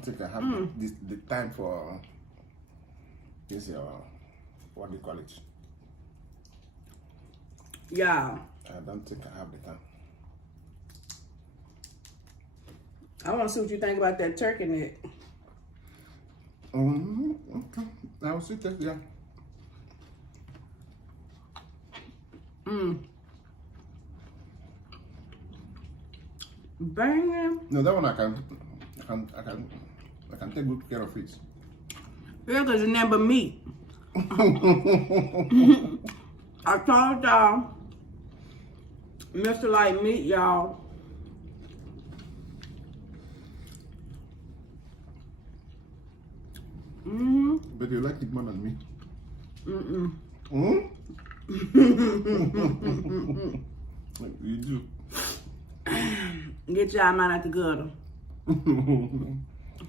don't think I have the time for this. What do you call it? Yeah. I don't think I have the time. I want to see what you think about that turkey neck. Okay. I will see that. Yeah. Banging. No, that one I can take good care of it. Yeah, because it's never meat. I told y'all, Mr. Like Meat, y'all. But you like it more than me. You do. Get y'all mind out the gutter.